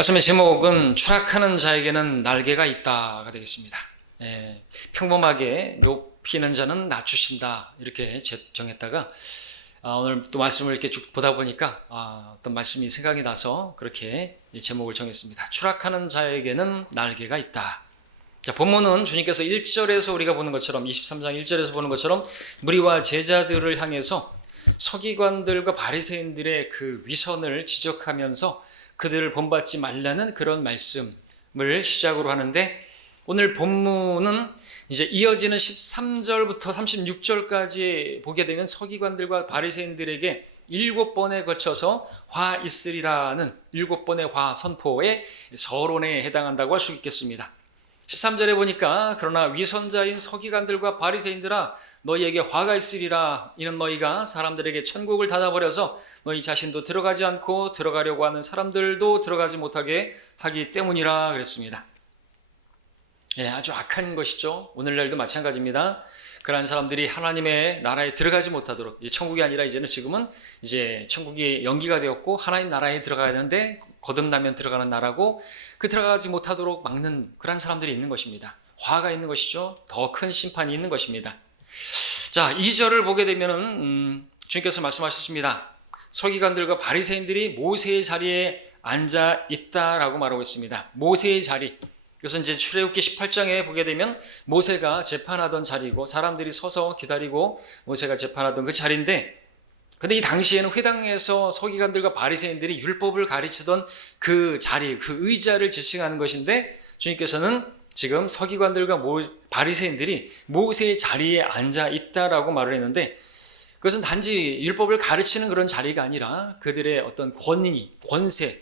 말씀의 제목은 추락하는 자에게는 날개가 있다가 되겠습니다. 평범하게 높이는 자는 낮추신다 이렇게 정했다가 오늘 또 말씀을 이렇게 쭉 보다 보니까 어떤 말씀이 생각이 나서 그렇게 제목을 정했습니다. 추락하는 자에게는 날개가 있다. 자, 본문은 주님께서 1절에서 우리가 보는 것처럼 23장 1절에서 보는 것처럼 무리와 제자들을 향해서 서기관들과 바리새인들의 그 위선을 지적하면서 그들을 본받지 말라는 그런 말씀을 시작으로 하는데, 오늘 본문은 이제 이어지는 13절부터 36절까지 보게 되면 서기관들과 바리새인들에게 7번에 거쳐서 화 있으리라는 7번의 화 선포의 서론에 해당한다고 할 수 있겠습니다. 13절에 보니까 그러나 위선자인 서기관들과 바리새인들아 너희에게 화가 있으리라. 이는 너희가 사람들에게 천국을 닫아버려서 너희 자신도 들어가지 않고 들어가려고 하는 사람들도 들어가지 못하게 하기 때문이라 그랬습니다. 아주 악한 것이죠. 오늘날도 마찬가지입니다. 그러한 사람들이 하나님의 나라에 들어가지 못하도록, 천국이 아니라 지금은 이제 천국이 연기가 되었고 하나님 나라에 들어가야 되는데 거듭나면 들어가는 나라고, 그 들어가지 못하도록 막는 그런 사람들이 있는 것입니다. 화가 있는 것이죠. 더 큰 심판이 있는 것입니다. 자, 2절을 보게 되면은 주님께서 말씀하셨습니다. 서기관들과 바리새인들이 모세의 자리에 앉아 있다라고 말하고 있습니다. 모세의 자리. 그래서 이제 출애굽기 18장에 보게 되면 모세가 재판하던 자리고 사람들이 서서 기다리고 모세가 재판하던 그 자리인데, 근데 이 당시에는 회당에서 서기관들과 바리새인들이 율법을 가르치던 그 자리, 그 의자를 지칭하는 것인데, 주님께서는 지금 서기관들과 바리새인들이 모세의 자리에 앉아 있다라고 말을 했는데, 그것은 단지 율법을 가르치는 그런 자리가 아니라 그들의 어떤 권위, 권세,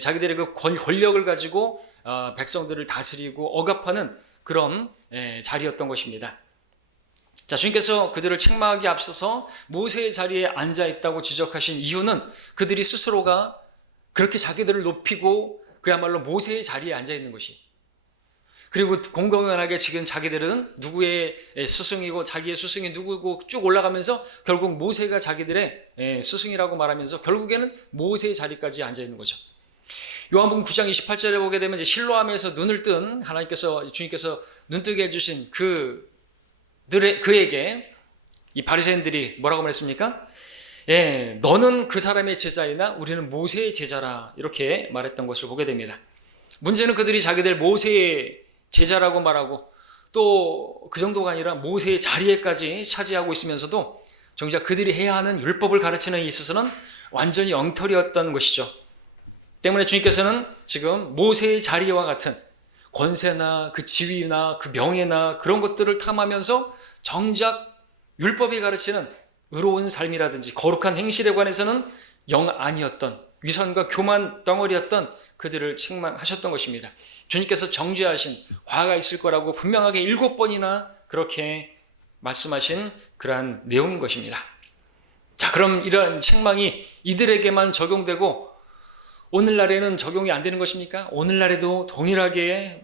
자기들의 그 권력을 가지고 백성들을 다스리고 억압하는 그런 자리였던 것입니다. 자, 주님께서 그들을 책망하기 앞서서 모세의 자리에 앉아 있다고 지적하신 이유는 그들이 스스로가 그렇게 자기들을 높이고 그야말로 모세의 자리에 앉아 있는 것이, 그리고 공공연하게 지금 자기들은 누구의 스승이고 자기의 스승이 누구고 쭉 올라가면서 결국 모세가 자기들의 스승이라고 말하면서 결국에는 모세의 자리까지 앉아 있는 거죠. 요한복음 9장 28절에 보게 되면 이제 실로암에서 눈을 뜬 주님께서 눈뜨게 해주신 그에게 이 바리새인들이 뭐라고 말했습니까? 너는 그 사람의 제자이나 우리는 모세의 제자라, 이렇게 말했던 것을 보게 됩니다. 문제는 그들이 자기들 모세의 제자라고 말하고 또 그 정도가 아니라 모세의 자리에까지 차지하고 있으면서도 정작 그들이 해야 하는 율법을 가르치는 데 있어서는 완전히 엉터리였던 것이죠. 때문에 주님께서는 지금 모세의 자리와 같은 권세나 그 지위나 그 명예나 그런 것들을 탐하면서 정작 율법이 가르치는 의로운 삶이라든지 거룩한 행실에 관해서는 영 아니었던 위선과 교만 덩어리였던 그들을 책망하셨던 것입니다. 주님께서 정죄하신 화가 있을 거라고 분명하게 7번이나 그렇게 말씀하신 그러한 내용인 것입니다. 자, 그럼 이러한 책망이 이들에게만 적용되고 오늘날에는 적용이 안 되는 것입니까? 오늘날에도 동일하게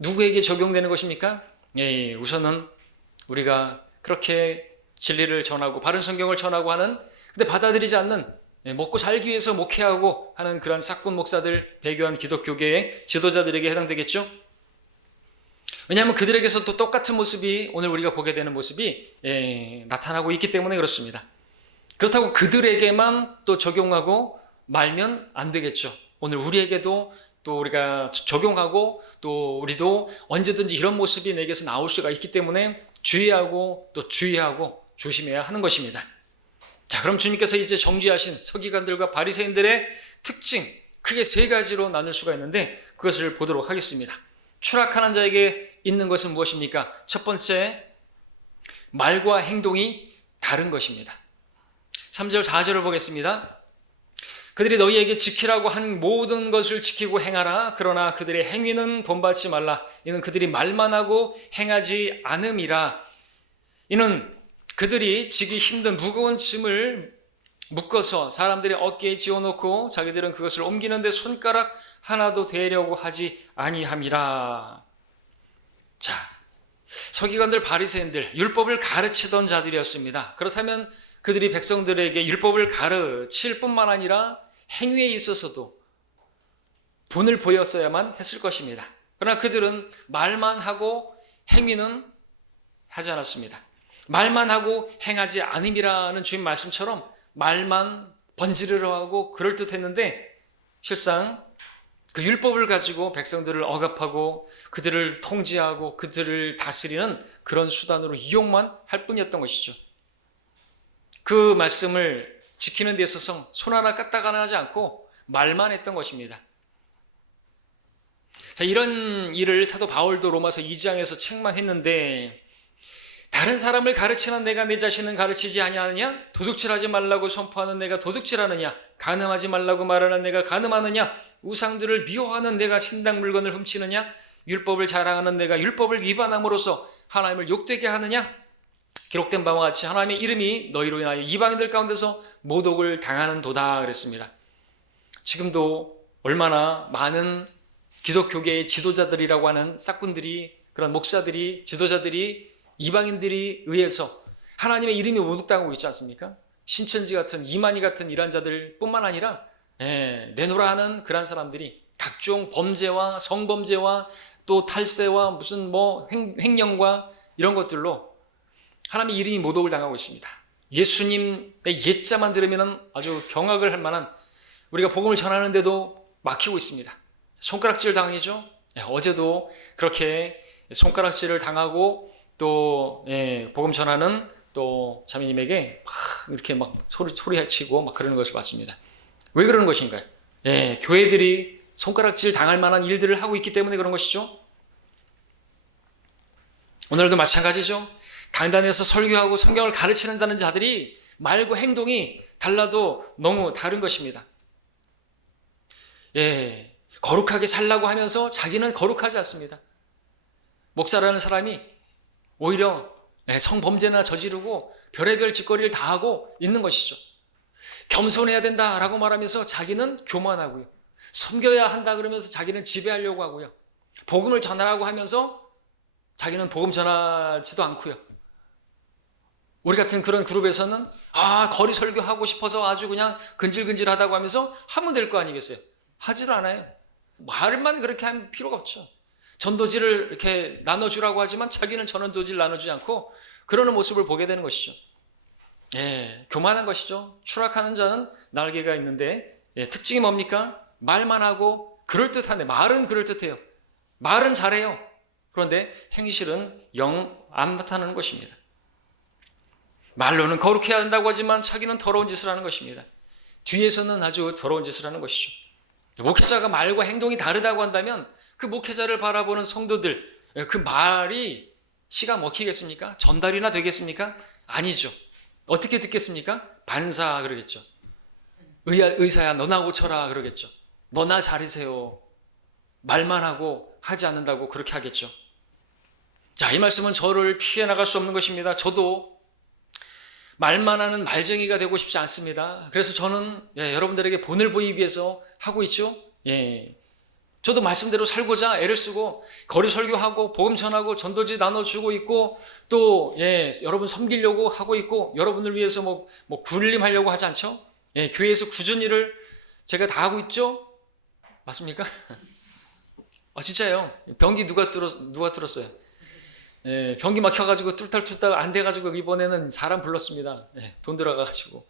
누구에게 적용되는 것입니까? 우선은 우리가 그렇게 진리를 전하고 바른 성경을 전하고 하는, 근데 받아들이지 않는, 먹고 살기 위해서 목회하고 하는 그런 싹군 목사들, 배교한 기독교계의 지도자들에게 해당되겠죠? 왜냐하면 그들에게서 또 똑같은 모습이 오늘 우리가 보게 되는 모습이 나타나고 있기 때문에 그렇습니다. 그렇다고 그들에게만 또 적용하고 말면 안 되겠죠. 오늘 우리에게도 또 우리가 적용하고 또 우리도 언제든지 이런 모습이 내게서 나올 수가 있기 때문에 주의하고 또 주의하고 조심해야 하는 것입니다. 자, 그럼 주님께서 이제 정죄하신 서기관들과 바리새인들의 특징 크게 3가지로 나눌 수가 있는데 그것을 보도록 하겠습니다. 추락하는 자에게 있는 것은 무엇입니까? 첫 번째, 말과 행동이 다른 것입니다. 3절 4절을 보겠습니다. 그들이 너희에게 지키라고 한 모든 것을 지키고 행하라. 그러나 그들의 행위는 본받지 말라. 이는 그들이 말만 하고 행하지 않음이라. 이는 그들이 지기 힘든 무거운 짐을 묶어서 사람들의 어깨에 지어놓고 자기들은 그것을 옮기는데 손가락 하나도 대려고 하지 아니함이라. 자, 서기관들 바리새인들 율법을 가르치던 자들이었습니다. 그렇다면 그들이 백성들에게 율법을 가르칠 뿐만 아니라 행위에 있어서도 본을 보였어야만 했을 것입니다. 그러나 그들은 말만 하고 행위는 하지 않았습니다. 말만 하고 행하지 않음이라는 주님 말씀처럼 말만 번지르르 하고 그럴듯했는데 실상 그 율법을 가지고 백성들을 억압하고 그들을 통제하고 그들을 다스리는 그런 수단으로 이용만 할 뿐이었던 것이죠. 그 말씀을 지키는 데 있어서 손 하나 까딱 하나 하지 않고 말만 했던 것입니다. 자, 이런 일을 사도 바울도 로마서 2장에서 책망했는데 다른 사람을 가르치는 내가 내 자신은 가르치지 아니하느냐? 도둑질하지 말라고 선포하는 내가 도둑질하느냐? 간음하지 말라고 말하는 내가 간음하느냐? 우상들을 미워하는 내가 신당 물건을 훔치느냐? 율법을 자랑하는 내가 율법을 위반함으로써 하나님을 욕되게 하느냐? 기록된 바와 같이 하나님의 이름이 너희로 인하여 이방인들 가운데서 모독을 당하는 도다 그랬습니다. 지금도 얼마나 많은 기독교계의 지도자들이라고 하는 싹군들이, 그런 목사들이, 지도자들이 이방인들이 의해서 하나님의 이름이 모독당하고 있지 않습니까? 신천지 같은 이만희 같은 이런 자들 뿐만 아니라 내노라 하는 그런 사람들이 각종 범죄와 성범죄와 또 탈세와 무슨 횡령과 이런 것들로 하나님의 이름이 모독을 당하고 있습니다. 예수님의 옛자만 들으면 아주 경악을 할 만한, 우리가 복음을 전하는데도 막히고 있습니다. 손가락질 당하죠. 어제도 그렇게 손가락질을 당하고 또 복음 전하는 또 자매님에게 막 이렇게 막 소리치고 막 그러는 것을 봤습니다. 왜 그러는 것인가요? 교회들이 손가락질 당할 만한 일들을 하고 있기 때문에 그런 것이죠. 오늘도 마찬가지죠. 강단에서 설교하고 성경을 가르치는다는 자들이 말과 행동이 달라도 너무 다른 것입니다. 거룩하게 살라고 하면서 자기는 거룩하지 않습니다. 목사라는 사람이 오히려 성범죄나 저지르고 별의별 짓거리를 다 하고 있는 것이죠. 겸손해야 된다라고 말하면서 자기는 교만하고요. 섬겨야 한다 그러면서 자기는 지배하려고 하고요. 복음을 전하라고 하면서 자기는 복음 전하지도 않고요. 우리 같은 그런 그룹에서는 거리 설교하고 싶어서 아주 그냥 근질근질하다고 하면서 하면 될 거 아니겠어요? 하지도 않아요. 말만 그렇게 할 필요가 없죠. 전도지를 이렇게 나눠주라고 하지만 자기는 전도지를 나눠주지 않고 그러는 모습을 보게 되는 것이죠. 교만한 것이죠. 추락하는 자는 날개가 있는데 특징이 뭡니까? 말만 하고 그럴듯한데, 말은 그럴듯해요. 말은 잘해요. 그런데 행실은 영 안 나타나는 것입니다. 말로는 거룩해야 한다고 하지만 자기는 더러운 짓을 하는 것입니다. 뒤에서는 아주 더러운 짓을 하는 것이죠. 목회자가 말과 행동이 다르다고 한다면 그 목회자를 바라보는 성도들, 그 말이 시가 먹히겠습니까? 전달이나 되겠습니까? 아니죠. 어떻게 듣겠습니까? 반사 그러겠죠. 의사야 너나 고쳐라 그러겠죠. 너나 잘하세요. 말만 하고 하지 않는다고 그렇게 하겠죠. 자, 이 말씀은 저를 피해 나갈 수 없는 것입니다. 저도 말만 하는 말쟁이가 되고 싶지 않습니다. 그래서 저는 여러분들에게 본을 보이기 위해서 하고 있죠. 저도 말씀대로 살고자 애를 쓰고 거리 설교하고 복음 전하고 전도지 나눠주고 있고 또 여러분 섬기려고 하고 있고 여러분을 위해서 뭐 군림하려고 하지 않죠? 교회에서 꾸준히 일을 제가 다 하고 있죠? 맞습니까? 진짜요. 변기 누가 뚫었어요? 변기 막혀가지고 뚫tal뚫tal 안 돼가지고 이번에는 사람 불렀습니다. 돈 들어가가지고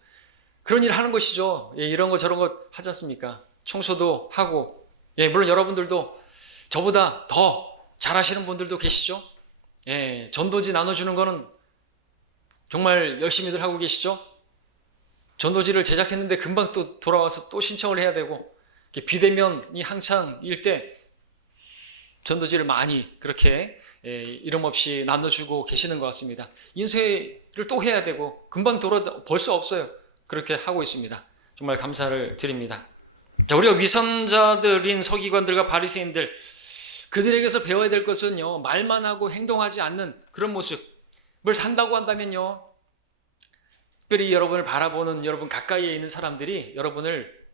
그런 일을 하는 것이죠. 이런 거 저런 거 하지 않습니까? 청소도 하고 물론 여러분들도 저보다 더 잘하시는 분들도 계시죠. 전도지 나눠주는 거는 정말 열심히들 하고 계시죠. 전도지를 제작했는데 금방 또 돌아와서 또 신청을 해야 되고 비대면이 한창일 때 전도지를 많이 그렇게 이름 없이 나눠주고 계시는 것 같습니다. 인쇄를 또 해야 되고 금방 벌써 없어요. 그렇게 하고 있습니다. 정말 감사를 드립니다. 자, 우리가 위선자들인 서기관들과 바리새인들, 그들에게서 배워야 될 것은요, 말만 하고 행동하지 않는 그런 모습을 산다고 한다면요, 특별히 여러분을 바라보는 여러분 가까이에 있는 사람들이 여러분을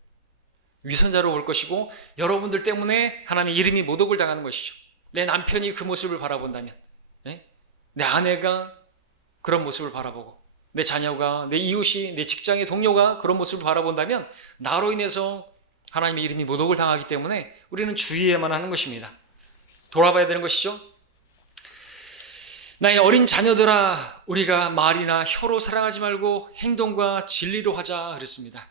위선자로 볼 것이고 여러분들 때문에 하나님의 이름이 모독을 당하는 것이죠. 내 남편이 그 모습을 바라본다면, 내 아내가 그런 모습을 바라보고 내 자녀가, 내 이웃이, 내 직장의 동료가 그런 모습을 바라본다면 나로 인해서 하나님의 이름이 모독을 당하기 때문에 우리는 주의해야만 하는 것입니다. 돌아봐야 되는 것이죠. 나의 어린 자녀들아, 우리가 말이나 혀로 사랑하지 말고 행동과 진리로 하자 그랬습니다.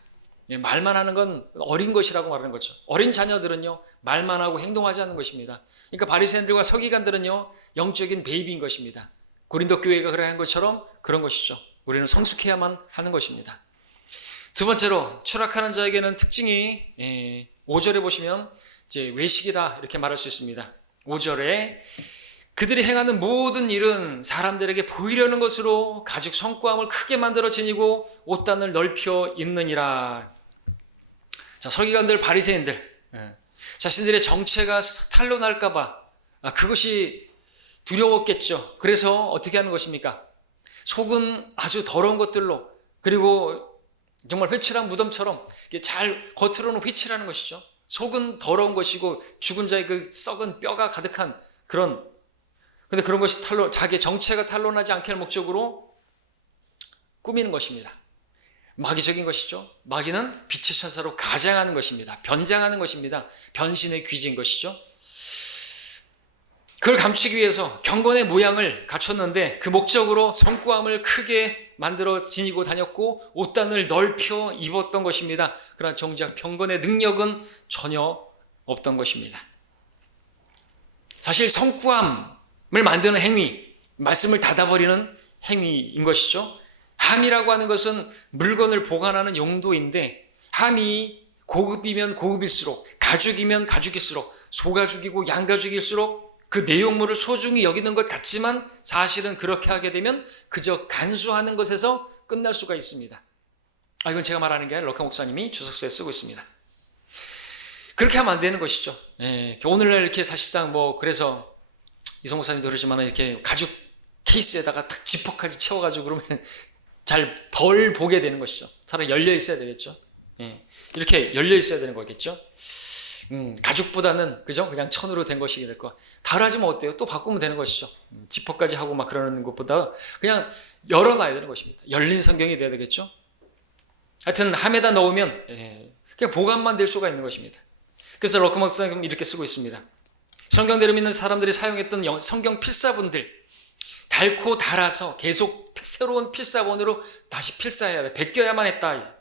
말만 하는 건 어린 것이라고 말하는 거죠. 어린 자녀들은요, 말만 하고 행동하지 않는 것입니다. 그러니까 바리새인들과 서기관들은요, 영적인 베이비인 것입니다. 고린도 교회가 그러한 것처럼 그런 것이죠. 우리는 성숙해야만 하는 것입니다. 두 번째로 추락하는 자에게는 특징이 5절에 보시면 이제 외식이다 이렇게 말할 수 있습니다. 5절에 그들이 행하는 모든 일은 사람들에게 보이려는 것으로 가죽 성과함을 크게 만들어 지니고 옷단을 넓혀 입느니라. 자, 서기관들, 바리새인들 자신들의 정체가 탄로날까 봐 그것이 두려웠겠죠. 그래서 어떻게 하는 것입니까? 속은 아주 더러운 것들로, 그리고 정말 회칠한 무덤처럼 잘 겉으로는 회칠하는 것이죠. 속은 더러운 것이고 죽은 자의 그 썩은 뼈가 가득한 근데 그런 것이 자기의 정체가 탄로나지 않게 할 목적으로 꾸미는 것입니다. 마귀적인 것이죠. 마귀는 빛의 천사로 가장하는 것입니다. 변장하는 것입니다. 변신의 귀재인 것이죠. 그걸 감추기 위해서 경건의 모양을 갖췄는데 그 목적으로 성구함을 크게 만들어 지니고 다녔고 옷단을 넓혀 입었던 것입니다. 그러나 정작 경건의 능력은 전혀 없던 것입니다. 사실 성구함을 만드는 행위, 말씀을 닫아버리는 행위인 것이죠. 함이라고 하는 것은 물건을 보관하는 용도인데, 함이 고급이면 고급일수록, 가죽이면 가죽일수록, 소가죽이고 양가죽일수록 그 내용물을 소중히 여기는 것 같지만 사실은 그렇게 하게 되면 그저 간수하는 것에서 끝날 수가 있습니다. 이건 제가 말하는 게 아니라 럭카 목사님이 주석서에 쓰고 있습니다. 그렇게 하면 안 되는 것이죠. 오늘날 이렇게 사실상 그래서 이성 목사님도 그러지만 이렇게 가죽 케이스에다가 탁 지퍼까지 채워가지고 그러면 잘 덜 보게 되는 것이죠. 차라리 열려 있어야 되겠죠. 이렇게 열려 있어야 되는 거겠죠. 가죽보다는 그죠? 그냥 천으로 된 것이 될 거. 달아지면 어때요? 또 바꾸면 되는 것이죠. 지퍼까지 하고 막 그러는 것보다 그냥 열어놔야 되는 것입니다. 열린 성경이 돼야 되겠죠. 하여튼 함에다 넣으면 그냥 보관만 될 수가 있는 것입니다. 그래서 럭커 목사님 이렇게 쓰고 있습니다. 성경대로 믿는 사람들이 사용했던 성경 필사본들, 닳고 닳아서 계속 새로운 필사본으로 다시 필사해야 돼. 베껴야만 했다.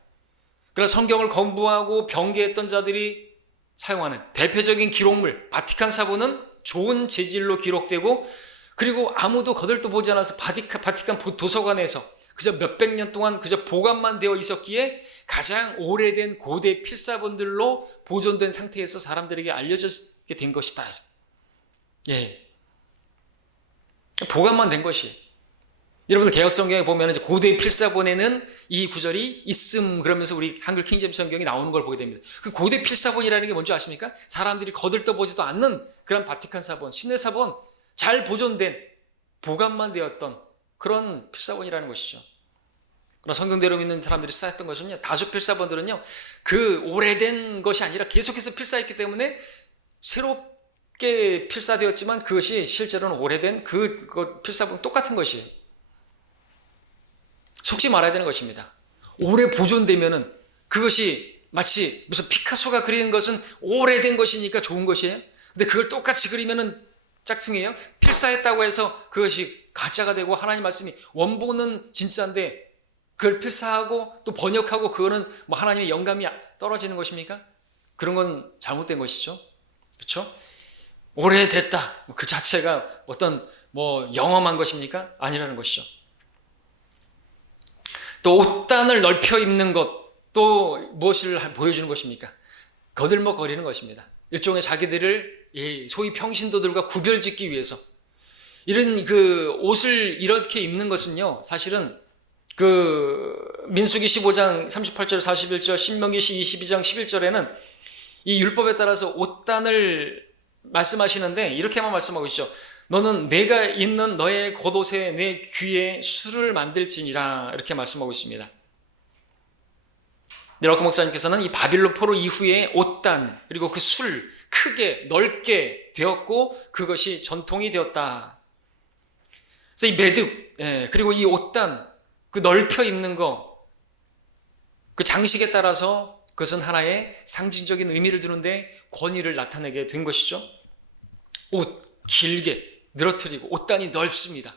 그래서 성경을 공부하고 병기했던 자들이 사용하는 대표적인 기록물 바티칸 사본은 좋은 재질로 기록되고, 그리고 아무도 거들떠 보지 않아서 바티칸 도서관에서 그저 몇백 년 동안 그저 보관만 되어 있었기에 가장 오래된 고대 필사본들로 보존된 상태에서 사람들에게 알려지게 된 것이다. 보관만 된 것이. 여러분들 개혁성경에 보면 이제 고대 필사본에는 이 구절이 있음 그러면서 우리 한글 킹제임스 성경이 나오는 걸 보게 됩니다. 그 고대 필사본이라는 게 뭔지 아십니까? 사람들이 거들떠보지도 않는 그런 바티칸 사본, 시내 사본, 잘 보존된 보관만 되었던 그런 필사본이라는 것이죠. 그러나 성경대로 믿는 사람들이 쌓였던 것은요, 다수 필사본들은요 그 오래된 것이 아니라 계속해서 필사했기 때문에 새롭게 필사되었지만 그것이 실제로는 오래된 그 필사본 똑같은 것이에요. 속지 말아야 되는 것입니다. 오래 보존되면은 그것이 마치 무슨 피카소가 그리는 것은 오래된 것이니까 좋은 것이에요. 근데 그걸 똑같이 그리면은 짝퉁이에요. 필사했다고 해서 그것이 가짜가 되고 하나님 말씀이 원본은 진짜인데 그걸 필사하고 또 번역하고 그거는 하나님의 영감이 떨어지는 것입니까? 그런 건 잘못된 것이죠. 그렇죠? 오래됐다. 그 자체가 어떤 영험한 것입니까? 아니라는 것이죠. 또 옷단을 넓혀 입는 것, 또 무엇을 보여주는 것입니까? 거들먹거리는 것입니다. 일종의 자기들을 소위 평신도들과 구별짓기 위해서 이런 그 옷을 이렇게 입는 것은요, 사실은 그 민수기 15장 38절 41절, 신명기 22장 11절에는 이 율법에 따라서 옷단을 말씀하시는데 이렇게만 말씀하고 있죠. 너는 내가 입는 너의 겉옷에 내 귀에 술을 만들지니라, 이렇게 말씀하고 있습니다. 럭커 목사님께서는 이 바빌론 포로 이후에 옷단 그리고 그 술 크게 넓게 되었고 그것이 전통이 되었다. 그래서 이 매듭 그리고 이 옷단 그 넓혀 입는 거, 그 장식에 따라서 그것은 하나의 상징적인 의미를 두는데 권위를 나타내게 된 것이죠. 옷 길게 늘어뜨리고 옷단이 넓습니다.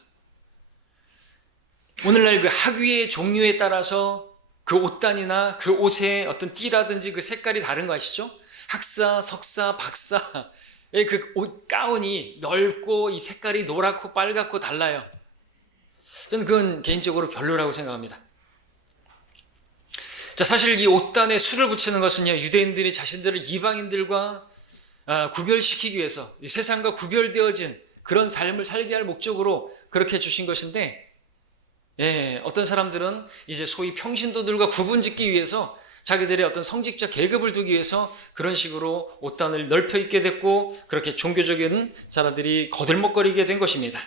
오늘날 그 학위의 종류에 따라서 그 옷단이나 그 옷의 어떤 띠라든지 그 색깔이 다른 거 아시죠? 학사, 석사, 박사의 그 옷 가운이 넓고 이 색깔이 노랗고 빨갛고 달라요. 저는 그건 개인적으로 별로라고 생각합니다. 자, 사실 이 옷단에 수를 붙이는 것은요, 유대인들이 자신들을 이방인들과 구별시키기 위해서 이 세상과 구별되어진 그런 삶을 살게 할 목적으로 그렇게 주신 것인데, 어떤 사람들은 이제 소위 평신도들과 구분짓기 위해서 자기들의 어떤 성직자 계급을 두기 위해서 그런 식으로 옷단을 넓혀 입게 됐고, 그렇게 종교적인 사람들이 거들먹거리게 된 것입니다.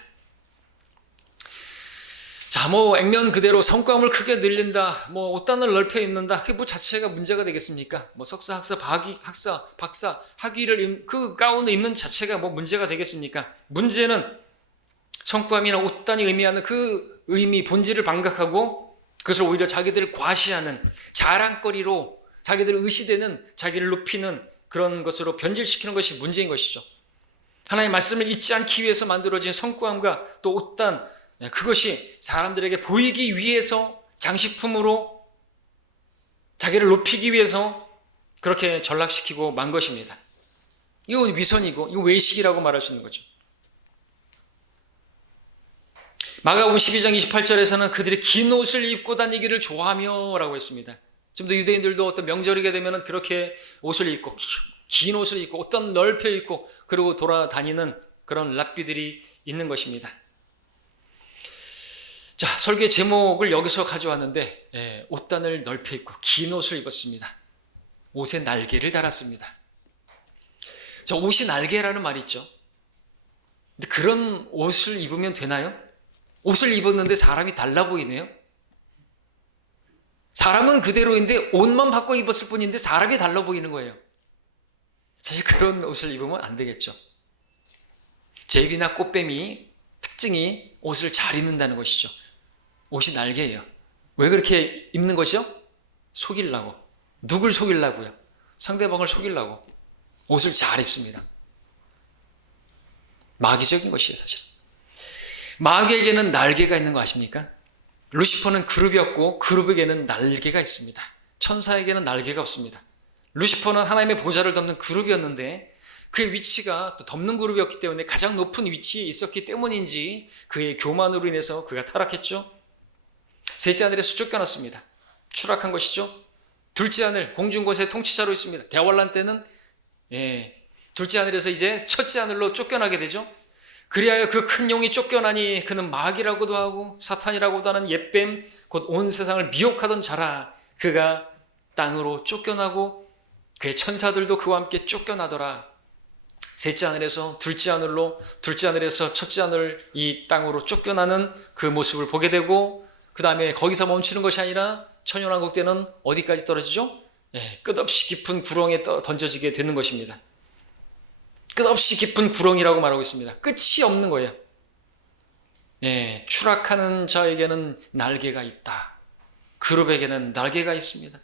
자, 액면 그대로 성과음을 크게 늘린다, 옷단을 넓혀 입는다, 그게 자체가 문제가 되겠습니까? 석사, 학사, 박사, 학위를 그 가운을 입는 자체가 문제가 되겠습니까? 문제는 성과음이나 옷단이 의미하는 그 의미, 본질을 반각하고 그것을 오히려 자기들을 과시하는 자랑거리로 자기들을 의시되는, 자기를 높이는 그런 것으로 변질시키는 것이 문제인 것이죠. 하나님의 말씀을 잊지 않기 위해서 만들어진 성과음과 또 옷단, 그것이 사람들에게 보이기 위해서 장식품으로 자기를 높이기 위해서 그렇게 전락시키고 만 것입니다. 이건 위선이고 이거 외식이라고 말할 수 있는 거죠. 마가복음 12장 28절에서는 그들이 긴 옷을 입고 다니기를 좋아하며 라고 했습니다. 지금도 유대인들도 어떤 명절이게 되면 그렇게 옷을 입고 긴 옷을 입고 옷단 넓혀 입고 그러고 돌아다니는 그런 랍비들이 있는 것입니다. 자, 설계 제목을 여기서 가져왔는데 옷단을 넓혀 입고 긴 옷을 입었습니다. 옷에 날개를 달았습니다. 자, 옷이 날개라는 말이 있죠. 근데 그런 옷을 입으면 되나요? 옷을 입었는데 사람이 달라 보이네요. 사람은 그대로인데 옷만 바꿔 입었을 뿐인데 사람이 달라 보이는 거예요. 사실 그런 옷을 입으면 안 되겠죠. 제비나 꽃뱀이 특징이 옷을 잘 입는다는 것이죠. 옷이 날개예요. 왜 그렇게 입는 것이요? 속이려고. 누굴 속이려고요? 상대방을 속이려고 옷을 잘 입습니다. 마귀적인 것이에요, 사실은. 마귀에게는 날개가 있는 거 아십니까? 루시퍼는 그룹이었고 그룹에게는 날개가 있습니다. 천사에게는 날개가 없습니다. 루시퍼는 하나님의 보좌를 덮는 그룹이었는데 그의 위치가 또 덮는 그룹이었기 때문에 가장 높은 위치에 있었기 때문인지 그의 교만으로 인해서 그가 타락했죠. 셋째 하늘에서 쫓겨났습니다. 추락한 것이죠. 둘째 하늘 공중곳의 통치자로 있습니다. 대환란 때는 둘째 하늘에서 이제 첫째 하늘로 쫓겨나게 되죠. 그리하여 그 큰 용이 쫓겨나니 그는 마귀라고도 하고 사탄이라고도 하는 옛뱀 곧 온 세상을 미혹하던 자라. 그가 땅으로 쫓겨나고 그의 천사들도 그와 함께 쫓겨나더라. 셋째 하늘에서 둘째 하늘로, 둘째 하늘에서 첫째 하늘 이 땅으로 쫓겨나는 그 모습을 보게 되고, 그 다음에 거기서 멈추는 것이 아니라 천연왕국 때는 어디까지 떨어지죠? 끝없이 깊은 구렁에 던져지게 되는 것입니다. 끝없이 깊은 구렁이라고 말하고 있습니다. 끝이 없는 거예요. 추락하는 자에게는 날개가 있다. 그룹에게는 날개가 있습니다.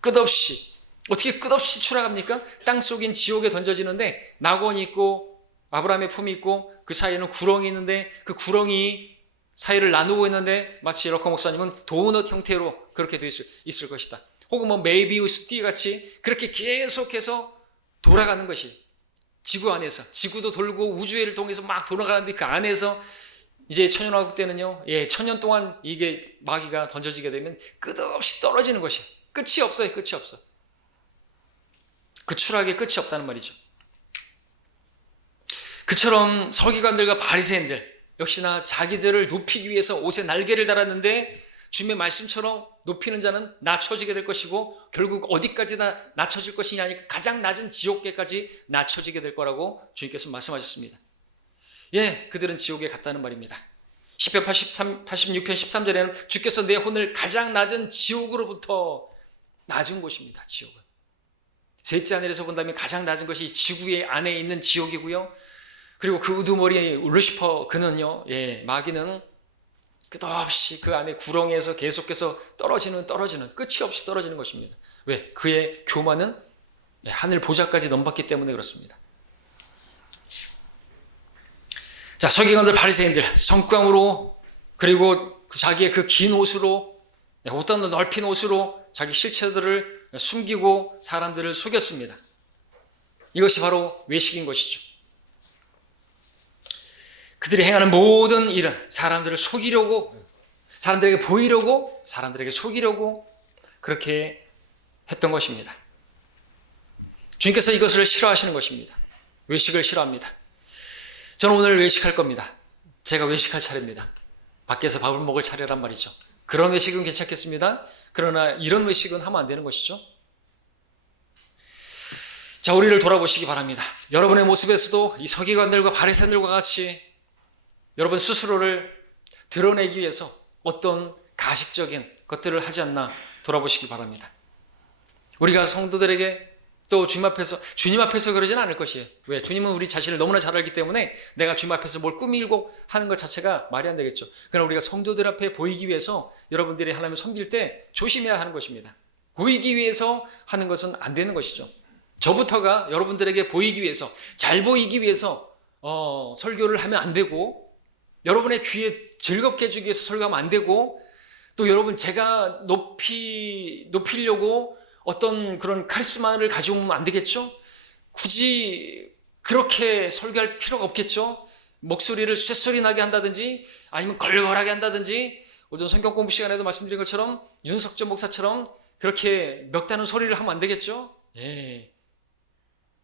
끝없이. 어떻게 끝없이 추락합니까? 땅속인 지옥에 던져지는데 낙원이 있고 아브라함의 품이 있고 그 사이에는 구렁이 있는데 그 구렁이 사이를 나누고 있는데 마치 러커 목사님은 도넛 형태로 그렇게 되어 있을 것이다. 혹은 메이비우스 띠 같이 그렇게 계속해서 돌아가는 것이 지구 안에서, 지구도 돌고 우주회를 통해서 막 돌아가는데 그 안에서 이제 천연왕국 때는요, 천년 동안 이게 마귀가 던져지게 되면 끝없이 떨어지는 것이 끝이 없어요. 끝이 없어. 그 추락에 끝이 없다는 말이죠. 그처럼 서기관들과 바리새인들 역시나 자기들을 높이기 위해서 옷에 날개를 달았는데 주님의 말씀처럼 높이는 자는 낮춰지게 될 것이고 결국 어디까지나 낮춰질 것이냐 하니까 가장 낮은 지옥계까지 낮춰지게 될 거라고 주님께서 말씀하셨습니다. 그들은 지옥에 갔다는 말입니다. 시편 86편 13절에는 주께서 내 혼을 가장 낮은 지옥으로부터 낮은 곳입니다. 지옥은. 셋째 하늘에서 본다면 가장 낮은 것이 지구의 안에 있는 지옥이고요. 그리고 그 우두머리 루시퍼 그는요, 마귀는 끝없이 그 안에 구렁에서 계속해서 떨어지는 끝이 없이 떨어지는 것입니다. 왜? 그의 교만은 하늘 보좌까지 넘봤기 때문에 그렇습니다. 자, 서기관들 바리새인들 성광으로 그리고 자기의 그 긴 옷으로 어떤 넓힌 옷으로 자기 실체들을 숨기고 사람들을 속였습니다. 이것이 바로 외식인 것이죠. 그들이 행하는 모든 일은 사람들을 속이려고, 사람들에게 보이려고, 사람들에게 속이려고 그렇게 했던 것입니다. 주님께서 이것을 싫어하시는 것입니다. 외식을 싫어합니다. 저는 오늘 외식할 겁니다. 제가 외식할 차례입니다. 밖에서 밥을 먹을 차례란 말이죠. 그런 외식은 괜찮겠습니다. 그러나 이런 외식은 하면 안 되는 것이죠. 자, 우리를 돌아보시기 바랍니다. 여러분의 모습에서도 이 서기관들과 바리새인들과 같이 여러분 스스로를 드러내기 위해서 어떤 가식적인 것들을 하지 않나 돌아보시기 바랍니다. 우리가 성도들에게 또 주님 앞에서 그러지는 않을 것이에요. 왜? 주님은 우리 자신을 너무나 잘 알기 때문에 내가 주님 앞에서 뭘 꾸밀고 하는 것 자체가 말이 안 되겠죠. 그러나 우리가 성도들 앞에 보이기 위해서 여러분들이 하나님을 섬길 때 조심해야 하는 것입니다. 보이기 위해서 하는 것은 안 되는 것이죠. 저부터가 여러분들에게 보이기 위해서, 잘 보이기 위해서 설교를 하면 안 되고, 여러분의 귀에 즐겁게 해주기 위해서 설교하면 안 되고, 또 여러분 제가 높이려고 어떤 그런 카리스마를 가지고 오면 안 되겠죠? 굳이 그렇게 설교할 필요가 없겠죠? 목소리를 쇳소리 나게 한다든지 아니면 걸걸하게 한다든지, 오전 성경 공부 시간에도 말씀드린 것처럼 윤석전 목사처럼 그렇게 멱다는 소리를 하면 안 되겠죠? 예.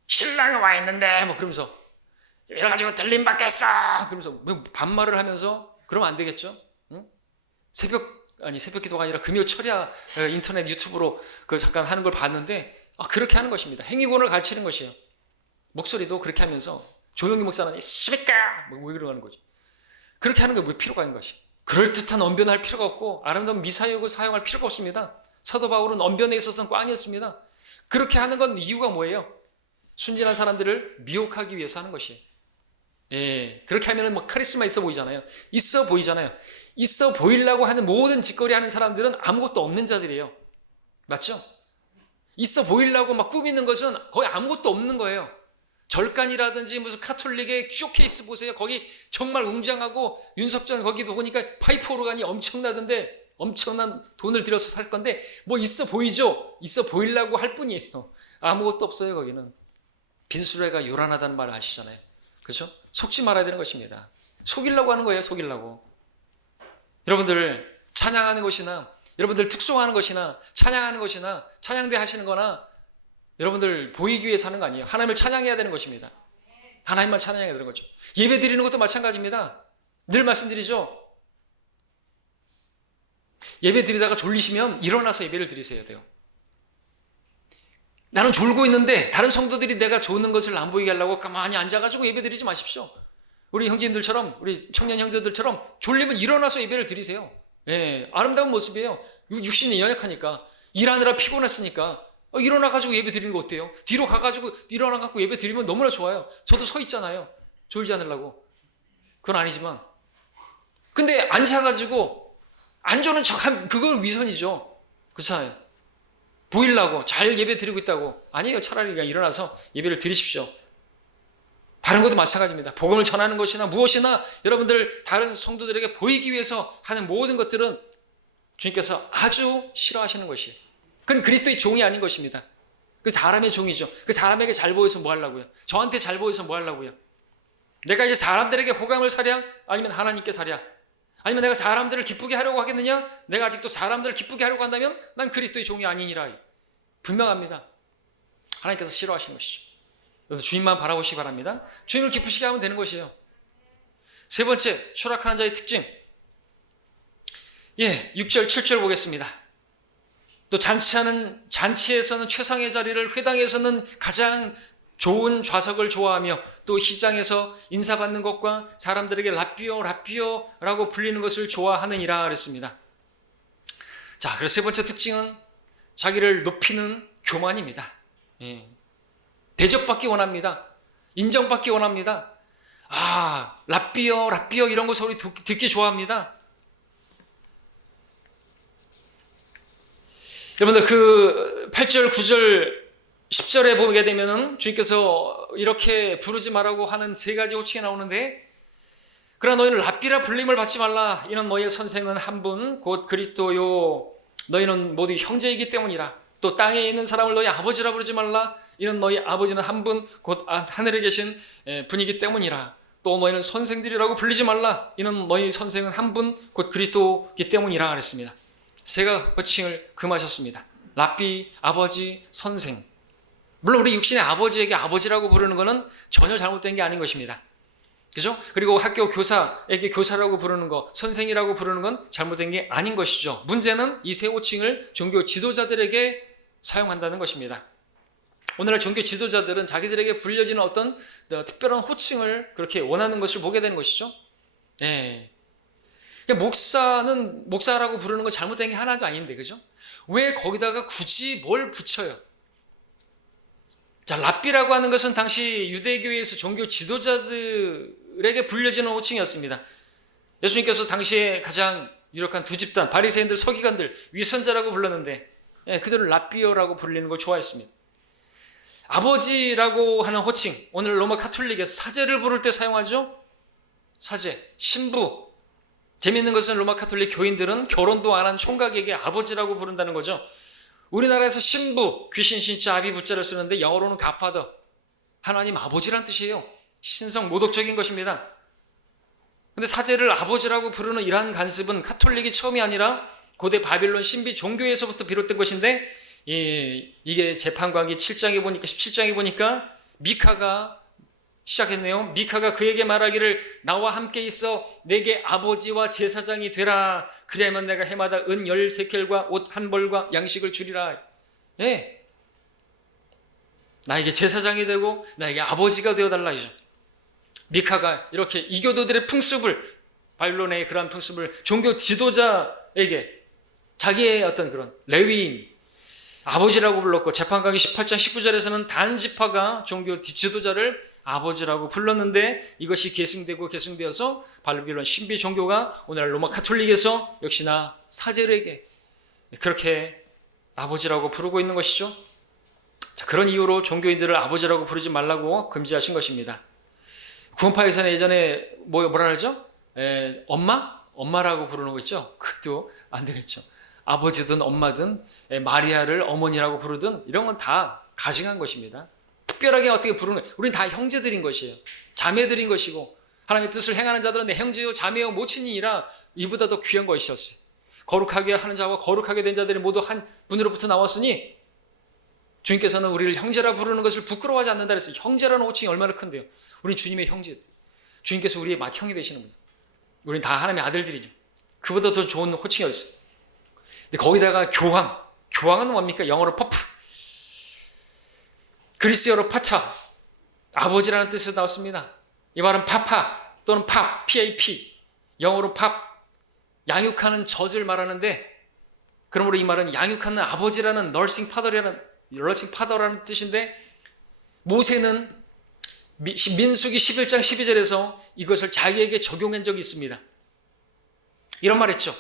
신랑이 와 있는데 뭐 그러면서 이래가지고 들림 받겠어 그러면서 뭐 반말을 하면서 그러면 안 되겠죠? 응? 새벽 기도가 아니라 금요 철야 인터넷 유튜브로 그 잠깐 하는 걸 봤는데 그렇게 하는 것입니다. 행위권을 가르치는 것이에요. 목소리도 그렇게 하면서 조용히 목사는 시비까 뭐 이러고 하는 거죠. 그렇게 하는 게 왜 필요가 있는 것이? 그럴듯한 언변을 할 필요가 없고 아름다운 미사역을 사용할 필요가 없습니다. 사도 바울은 언변에 있어서는 꽝이었습니다. 그렇게 하는 건 이유가 뭐예요? 순진한 사람들을 미혹하기 위해서 하는 것이에요. 예, 그렇게 하면은 뭐 카리스마 있어 보이잖아요. 있어 보이잖아요. 있어 보이려고 하는 모든 짓거리 하는 사람들은 아무것도 없는 자들이에요. 맞죠? 있어 보이려고 막 꾸미는 것은 거의 아무것도 없는 거예요. 절간이라든지 무슨 카톨릭의 쇼케이스 보세요. 거기 정말 웅장하고 윤석전 거기도 보니까 파이프 오르간이 엄청나던데 엄청난 돈을 들여서 살 건데 뭐 있어 보이죠? 있어 보이려고 할 뿐이에요. 아무것도 없어요. 거기는. 빈수레가 요란하다는 말 아시잖아요. 그렇죠? 속지 말아야 되는 것입니다. 속이려고 하는 거예요. 속이려고. 여러분들 찬양하는 것이나 여러분들 특송하는 것이나 찬양하는 것이나 찬양대 하시는 거나 여러분들 보이기 위해서 하는 거 아니에요. 하나님을 찬양해야 되는 것입니다. 하나님만 찬양해야 되는 거죠. 예배 드리는 것도 마찬가지입니다. 늘 말씀드리죠. 예배 드리다가 졸리시면 일어나서 예배를 드리셔야 돼요. 나는 졸고 있는데 다른 성도들이 내가 조는 것을 안 보이게 하려고 가만히 앉아가지고 예배 드리지 마십시오. 우리 형제님들처럼 우리 청년 형제들처럼 졸리면 일어나서 예배를 드리세요. 예, 아름다운 모습이에요. 육신이 연약하니까 일하느라 피곤했으니까 일어나가지고 예배 드리는 거 어때요? 뒤로 가가지고 일어나갖고 예배 드리면 너무나 좋아요. 저도 서 있잖아요. 졸지 않으려고. 그건 아니지만 근데 앉아가지고 안 조는 척한 그건 위선이죠. 그렇잖아요. 보이려고 잘 예배 드리고 있다고. 아니에요. 차라리 그냥 일어나서 예배를 드리십시오. 다른 것도 마찬가지입니다. 복음을 전하는 것이나 무엇이나 여러분들 다른 성도들에게 보이기 위해서 하는 모든 것들은 주님께서 아주 싫어하시는 것이에요. 그건 그리스도의 종이 아닌 것입니다. 그 사람의 종이죠. 그 사람에게 잘 보여서 뭐 하려고요? 저한테 잘 보여서 뭐 하려고요? 내가 이제 사람들에게 호감을 사랴? 아니면 하나님께 사랴? 아니면 내가 사람들을 기쁘게 하려고 하겠느냐? 내가 아직도 사람들을 기쁘게 하려고 한다면 난 그리스도의 종이 아니니라. 분명합니다. 하나님께서 싫어하시는 것이죠. 그래서 주님만 바라보시기 바랍니다. 주님을 기쁘시게 하면 되는 것이에요. 세 번째, 추락하는 자의 특징. 6절, 7절 보겠습니다. 또 잔치에서는 최상의 자리를, 회당에서는 가장 좋은 좌석을 좋아하며 또 시장에서 인사받는 것과 사람들에게 라삐오라고 불리는 것을 좋아하느니라 그랬습니다. 자, 그래서 세 번째 특징은 자기를 높이는 교만입니다. 대접받기 원합니다. 인정받기 원합니다. 라삐오 이런 거 소리 듣기 좋아합니다. 여러분들 그 8절, 9절, 10절에 보게 되면은 주님께서 이렇게 부르지 말라고 하는 세 가지 호칭이 나오는데, 그러나 너희는 랍비라 불림을 받지 말라. 이는 너희의 선생은 한 분 곧 그리스도요. 너희는 모두 형제이기 때문이라. 또 땅에 있는 사람을 너희 아버지라 부르지 말라. 이는 너희 아버지는 한 분 곧 하늘에 계신 분이기 때문이라. 또 너희는 선생들이라고 불리지 말라. 이는 너희 선생은 한 분 곧 그리스도이기 때문이라 그랬습니다. 세 가지 호칭을 금하셨습니다. 랍비, 아버지, 선생. 물론 우리 육신의 아버지에게 아버지라고 부르는 것은 전혀 잘못된 게 아닌 것입니다. 그죠? 그리고 학교 교사에게 교사라고 부르는 거, 선생이라고 부르는 건 잘못된 게 아닌 것이죠. 문제는 이 세 호칭을 종교 지도자들에게 사용한다는 것입니다. 오늘날 종교 지도자들은 자기들에게 불려지는 어떤 특별한 호칭을 그렇게 원하는 것을 보게 되는 것이죠. 네. 목사는 목사라고 부르는 건 잘못된 게 하나도 아닌데, 그죠? 왜 거기다가 굳이 뭘 붙여요? 자, 랍비라고 하는 것은 당시 유대교에서 종교 지도자들에게 불려지는 호칭이었습니다. 예수님께서 당시에 가장 유력한 두 집단, 바리새인들, 서기관들, 위선자라고 불렀는데, 그들을 랍비어라고 불리는 걸 좋아했습니다. 아버지라고 하는 호칭, 오늘 로마 카톨릭에서 사제를 부를 때 사용하죠. 사제, 신부. 재미있는 것은 로마 카톨릭 교인들은 결혼도 안 한 총각에게 아버지라고 부른다는 거죠. 우리나라에서 신부, 귀신 신자 아비부자를 쓰는데 영어로는 godfather, 하나님 아버지란 뜻이에요. 신성 모독적인 것입니다. 근데 사제를 아버지라고 부르는 이러한 관습은 카톨릭이 처음이 아니라 고대 바빌론 신비 종교에서부터 비롯된 것인데, 이게 재판관기 7장에 보니까 17장에 보니까 미카가 시작했네요. 미카가 그에게 말하기를 나와 함께 있어 내게 아버지와 제사장이 되라. 그래야만 내가 해마다 은 10세켈과 옷 한 벌과 양식을 주리라. 예. 나에게 제사장이 되고 나에게 아버지가 되어달라 이죠. 미카가 이렇게 이교도들의 풍습을, 바빌론의 그러한 풍습을 종교 지도자에게 자기의 어떤 그런 레위인 아버지라고 불렀고, 재판강의 18장 19절에서는 단지파가 종교 지도자를 아버지라고 불렀는데, 이것이 계승되어서 바빌론 신비 종교가 오늘날 로마 카톨릭에서 역시나 사제에게 그렇게 아버지라고 부르고 있는 것이죠. 자, 그런 이유로 종교인들을 아버지라고 부르지 말라고 금지하신 것입니다. 구원파에서는 예전에 뭐라 그러죠? 엄마라고 부르는 거 있죠? 그것도 안 되겠죠. 아버지든 엄마든 마리아를 어머니라고 부르든 이런 건 다 가증한 것입니다. 특별하게 어떻게 부르는 거예요? 우리는 다 형제들인 것이에요. 자매들인 것이고, 하나님의 뜻을 행하는 자들은 내 형제요 자매요 모친이라 이보다 더 귀한 것이었어요. 거룩하게 하는 자와 거룩하게 된 자들이 모두 한 분으로부터 나왔으니 주님께서는 우리를 형제라 부르는 것을 부끄러워하지 않는다 그랬어요. 형제라는 호칭이 얼마나 큰데요. 우리는 주님의 형제들, 주님께서 우리의 맏형이 되시는 분이에요. 우리는 다 하나님의 아들들이죠. 그보다 더 좋은 호칭이 어딨어요. 근데 거기다가 교황은 뭡니까? 영어로 퍼프, 그리스어로 파차, 아버지라는 뜻에서 나왔습니다. 이 말은 파파 또는 팝, PAP, 영어로 팝, 양육하는 젖을 말하는데, 그러므로 이 말은 양육하는 아버지라는 널싱 파더라는 뜻인데, 모세는 민수기 11장 12절에서 이것을 자기에게 적용한 적이 있습니다. 이런 말 했죠.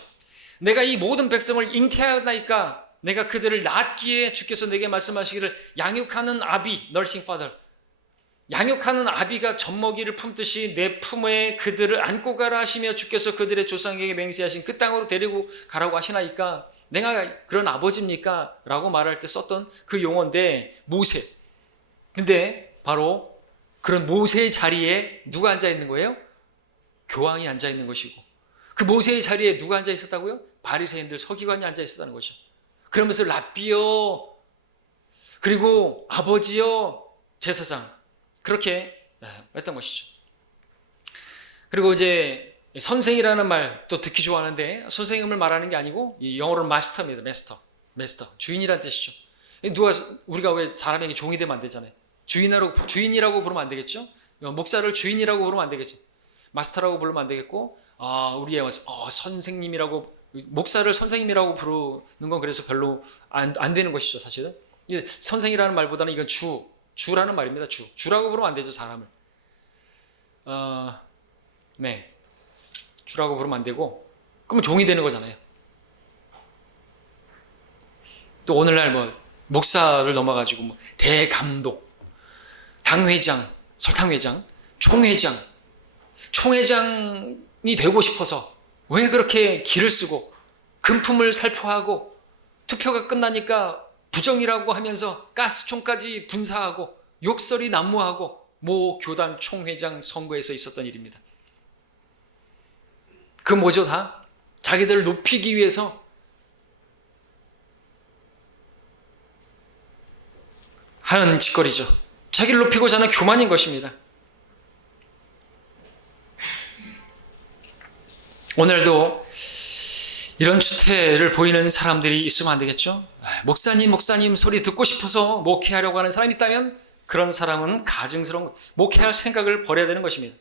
내가 이 모든 백성을 잉태하였나이까 내가 그들을 낳기에 주께서 내게 말씀하시기를 양육하는 아비, nursing father, 양육하는 아비가 젖먹이를 품듯이 내 품에 그들을 안고 가라 하시며 주께서 그들의 조상에게 맹세하신 그 땅으로 데리고 가라고 하시나이까 내가 그런 아버지입니까? 라고 말할 때 썼던 그 용어인데, 모세. 근데 바로 그런 모세의 자리에 누가 앉아 있는 거예요? 교황이 앉아 있는 것이고, 그 모세의 자리에 누가 앉아 있었다고요? 바리새인들, 서기관이 앉아 있었다는 거죠. 그러면서 랍비요, 그리고 아버지요, 제사장, 그렇게 했던 것이죠. 그리고 이제 선생이라는 말 또 듣기 좋아하는데, 선생님을 말하는 게 아니고 영어로는 마스터입니다. 마스터, 주인이란 뜻이죠. 우리가 왜 사람에게 종이 되면 안 되잖아요. 주인이라고 부르면 안 되겠죠. 목사를 주인이라고 부르면 안 되겠죠. 마스터라고 부르면 안 되겠고, 우리의 선생님이라고, 목사를 선생님이라고 부르는 건 그래서 별로 안 되는 것이죠, 사실은. 선생이라는 말보다는 이건 주라는 말입니다. 주라고 부르면 안 되죠, 사람을. 네, 주라고 부르면 안 되고, 그러면 종이 되는 거잖아요. 또 오늘날 뭐 목사를 넘어가지고 뭐 대감독, 당회장, 설탕회장, 총회장, 총회장이 되고 싶어서 왜 그렇게 기를 쓰고 금품을 살포하고 투표가 끝나니까 부정이라고 하면서 가스총까지 분사하고 욕설이 난무하고 모 교단 총회장 선거에서 있었던 일입니다. 그 뭐죠 다? 자기들을 높이기 위해서 하는 짓거리죠. 자기를 높이고자 하는 교만인 것입니다. 오늘도 이런 추태를 보이는 사람들이 있으면 안 되겠죠? 목사님 소리 듣고 싶어서 목회하려고 하는 사람이 있다면 그런 사람은 가증스러운 목회할 생각을 버려야 되는 것입니다.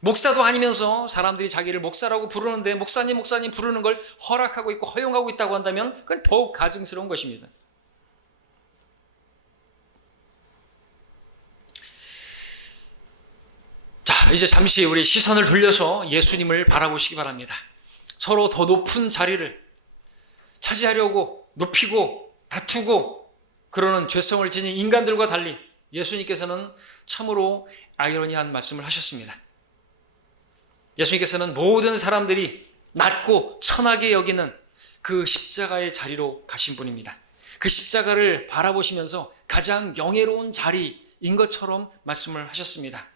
목사도 아니면서 사람들이 자기를 목사라고 부르는데 목사님 부르는 걸 허락하고 있고 허용하고 있다고 한다면 그건 더욱 가증스러운 것입니다. 자, 이제 잠시 우리 시선을 돌려서 예수님을 바라보시기 바랍니다. 서로 더 높은 자리를 차지하려고 높이고 다투고 그러는 죄성을 지닌 인간들과 달리 예수님께서는 참으로 아이러니한 말씀을 하셨습니다. 예수님께서는 모든 사람들이 낮고 천하게 여기는 그 십자가의 자리로 가신 분입니다. 그 십자가를 바라보시면서 가장 영예로운 자리인 것처럼 말씀을 하셨습니다.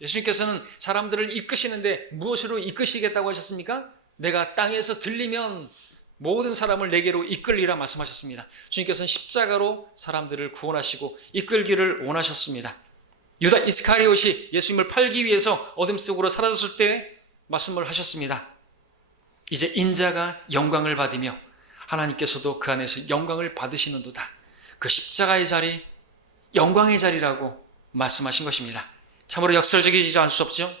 예수님께서는 사람들을 이끄시는데 무엇으로 이끄시겠다고 하셨습니까? 내가 땅에서 들리면 모든 사람을 내게로 이끌리라 말씀하셨습니다. 주님께서는 십자가로 사람들을 구원하시고 이끌기를 원하셨습니다. 유다 이스카리옷이 예수님을 팔기 위해서 어둠 속으로 사라졌을 때 말씀을 하셨습니다. 이제 인자가 영광을 받으며 하나님께서도 그 안에서 영광을 받으시는도다. 그 십자가의 자리, 영광의 자리라고 말씀하신 것입니다. 참으로 역설적이지 않을 수 없죠.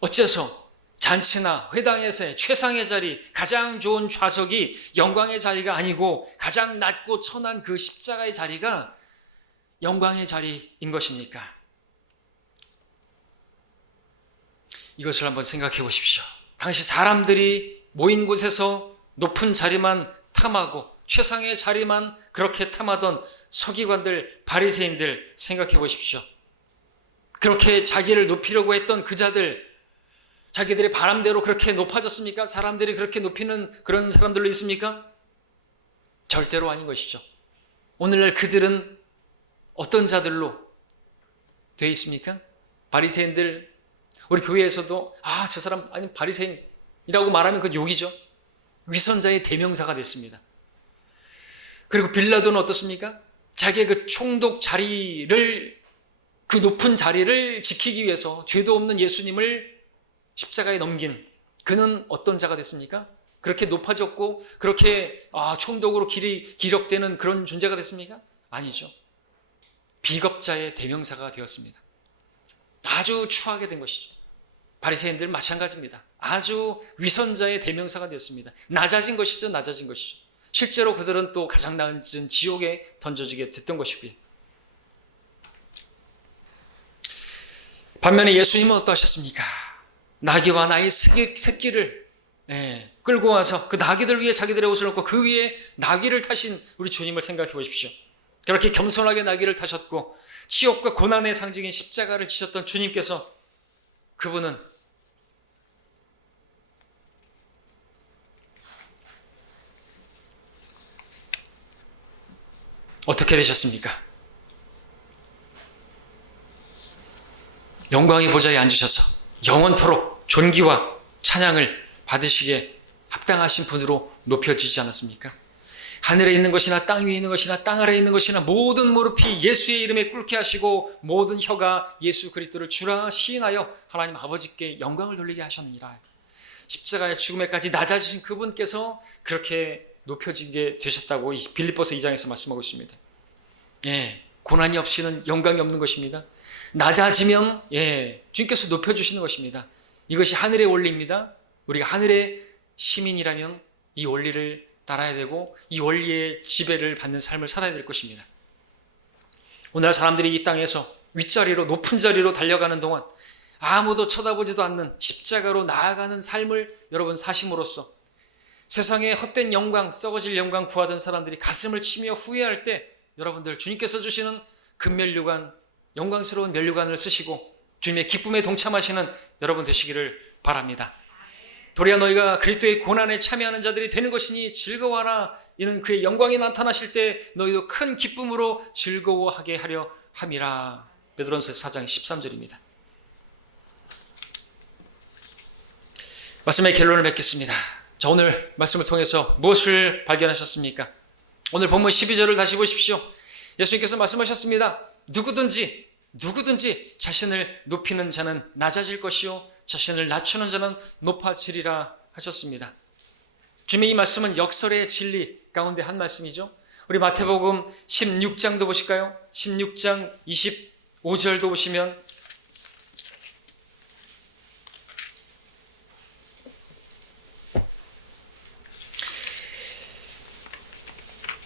어째서 잔치나 회당에서의 최상의 자리, 가장 좋은 좌석이 영광의 자리가 아니고 가장 낮고 천한 그 십자가의 자리가 영광의 자리인 것입니까? 이것을 한번 생각해 보십시오. 당시 사람들이 모인 곳에서 높은 자리만 탐하고 최상의 자리만 그렇게 탐하던 서기관들, 바리새인들 생각해 보십시오. 그렇게 자기를 높이려고 했던 그 자들, 자기들의 바람대로 그렇게 높아졌습니까? 사람들이 그렇게 높이는 그런 사람들로 있습니까? 절대로 아닌 것이죠. 오늘날 그들은 어떤 자들로 되어 있습니까? 바리새인들, 우리 교회에서도 저 사람 아니 바리새인이라고 말하면 그건 욕이죠. 위선자의 대명사가 됐습니다. 그리고 빌라도는 어떻습니까? 자기의 그 총독 자리를, 그 높은 자리를 지키기 위해서 죄도 없는 예수님을 십자가에 넘긴 그는 어떤 자가 됐습니까? 그렇게 높아졌고 그렇게 총독으로 기력되는 그런 존재가 됐습니까? 아니죠. 비겁자의 대명사가 되었습니다. 아주 추하게 된 것이죠. 바리새인들 마찬가지입니다. 아주 위선자의 대명사가 되었습니다. 낮아진 것이죠. 실제로 그들은 또 가장 낮은 지옥에 던져지게 됐던 것이고요. 반면에 예수님은 어떠하셨습니까? 나귀와 나의 새끼를 끌고 와서 그 나귀들 위에 자기들의 옷을 놓고 그 위에 나귀를 타신 우리 주님을 생각해 보십시오. 그렇게 겸손하게 나귀를 타셨고 치욕과 고난의 상징인 십자가를 지셨던 주님께서 그분은 어떻게 되셨습니까? 영광의 보좌에 앉으셔서 영원토록 존귀와 찬양을 받으시기에 합당하신 분으로 높여지지 않았습니까? 하늘에 있는 것이나 땅 위에 있는 것이나 땅 아래에 있는 것이나 모든 무릎이 예수의 이름에 꿇게 하시고 모든 혀가 예수 그리스도를 주라 시인하여 하나님 아버지께 영광을 돌리게 하셨느니라. 십자가의 죽음에까지 낮아지신 그분께서 그렇게 높여지게 되셨다고 빌립보서 2장에서 말씀하고 있습니다. 고난이 없이는 영광이 없는 것입니다. 낮아지면 주님께서 높여주시는 것입니다. 이것이 하늘의 원리입니다. 우리가 하늘의 시민이라면 이 원리를 따라야 되고 이 원리의 지배를 받는 삶을 살아야 될 것입니다. 오늘날 사람들이 이 땅에서 윗자리로 높은 자리로 달려가는 동안 아무도 쳐다보지도 않는 십자가로 나아가는 삶을 여러분 사심으로써 세상의 헛된 영광, 썩어질 영광 구하던 사람들이 가슴을 치며 후회할 때 여러분들 주님께서 주시는 금면류관, 영광스러운 면류관을 쓰시고 주님의 기쁨에 동참하시는 여러분 되시기를 바랍니다. 도리어 너희가 그리스도의 고난에 참여하는 자들이 되는 것이니 즐거워하라. 이는 그의 영광이 나타나실 때 너희도 큰 기쁨으로 즐거워하게 하려 함이라. 베드로전서 4장 13절입니다. 말씀의 결론을 맺겠습니다. 자, 오늘 말씀을 통해서 무엇을 발견하셨습니까? 오늘 본문 12절을 다시 보십시오. 예수님께서 말씀하셨습니다. 누구든지 자신을 높이는 자는 낮아질 것이요 자신을 낮추는 자는 높아지리라 하셨습니다. 주님의 이 말씀은 역설의 진리 가운데 한 말씀이죠. 우리 마태복음 16장도 보실까요? 16장 25절도 보시면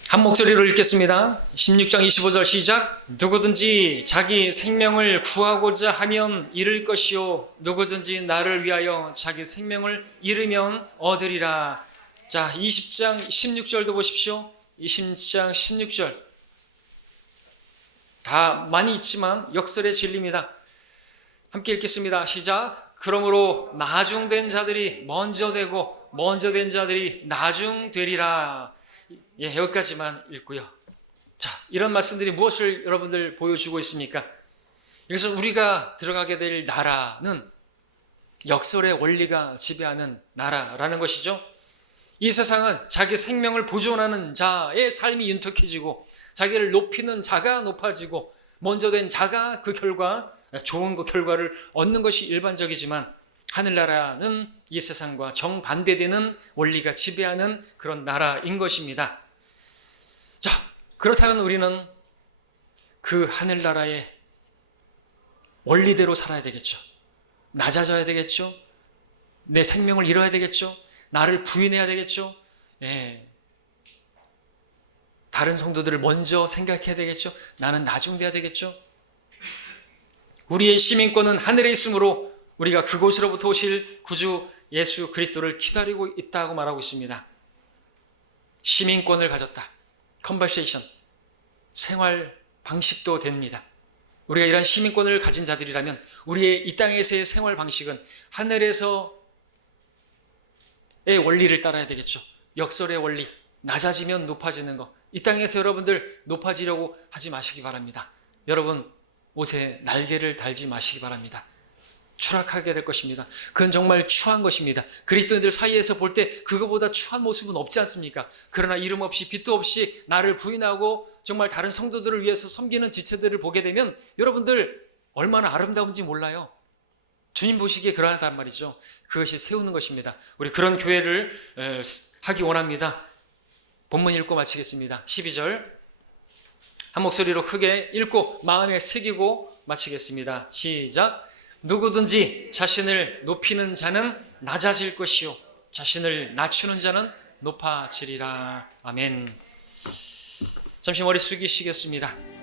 한 목소리로 읽겠습니다. 16장 25절 시작. 누구든지 자기 생명을 구하고자 하면 잃을 것이요 누구든지 나를 위하여 자기 생명을 잃으면 얻으리라. 자, 20장 16절도 보십시오. 20장 16절 다 많이 있지만 역설의 진리입니다. 함께 읽겠습니다. 시작. 그러므로 나중된 자들이 먼저 되고 먼저 된 자들이 나중되리라. 예, 여기까지만 읽고요. 자, 이런 말씀들이 무엇을 여러분들 보여주고 있습니까? 그래서 우리가 들어가게 될 나라는 역설의 원리가 지배하는 나라라는 것이죠. 이 세상은 자기 생명을 보존하는 자의 삶이 윤택해지고 자기를 높이는 자가 높아지고 먼저 된 자가 그 결과 좋은 그 결과를 얻는 것이 일반적이지만 하늘나라는 이 세상과 정반대되는 원리가 지배하는 그런 나라인 것입니다. 자, 그렇다면 우리는 그 하늘나라의 원리대로 살아야 되겠죠. 낮아져야 되겠죠. 내 생명을 잃어야 되겠죠. 나를 부인해야 되겠죠. 예. 다른 성도들을 먼저 생각해야 되겠죠. 나는 나중돼야 되겠죠. 우리의 시민권은 하늘에 있으므로 우리가 그곳으로부터 오실 구주 예수 그리스도를 기다리고 있다고 말하고 있습니다. 시민권을 가졌다. 컨버세이션, 생활 방식도 됩니다. 우리가 이런 시민권을 가진 자들이라면 우리의 이 땅에서의 생활 방식은 하늘에서의 원리를 따라야 되겠죠. 역설의 원리, 낮아지면 높아지는 것. 이 땅에서 여러분들 높아지려고 하지 마시기 바랍니다. 여러분 옷에 날개를 달지 마시기 바랍니다. 추락하게 될 것입니다. 그건 정말 추한 것입니다. 그리스도인들 사이에서 볼 때 그거보다 추한 모습은 없지 않습니까? 그러나 이름 없이 빛도 없이 나를 부인하고 정말 다른 성도들을 위해서 섬기는 지체들을 보게 되면 여러분들 얼마나 아름다운지 몰라요. 주님 보시기에 그러하단 말이죠. 그것이 세우는 것입니다. 우리 그런 교회를 하기 원합니다. 본문 읽고 마치겠습니다. 12절 한 목소리로 크게 읽고 마음에 새기고 마치겠습니다. 시작. 누구든지 자신을 높이는 자는 낮아질 것이요 자신을 낮추는 자는 높아지리라. 아멘. 잠시 머리 숙이시겠습니다.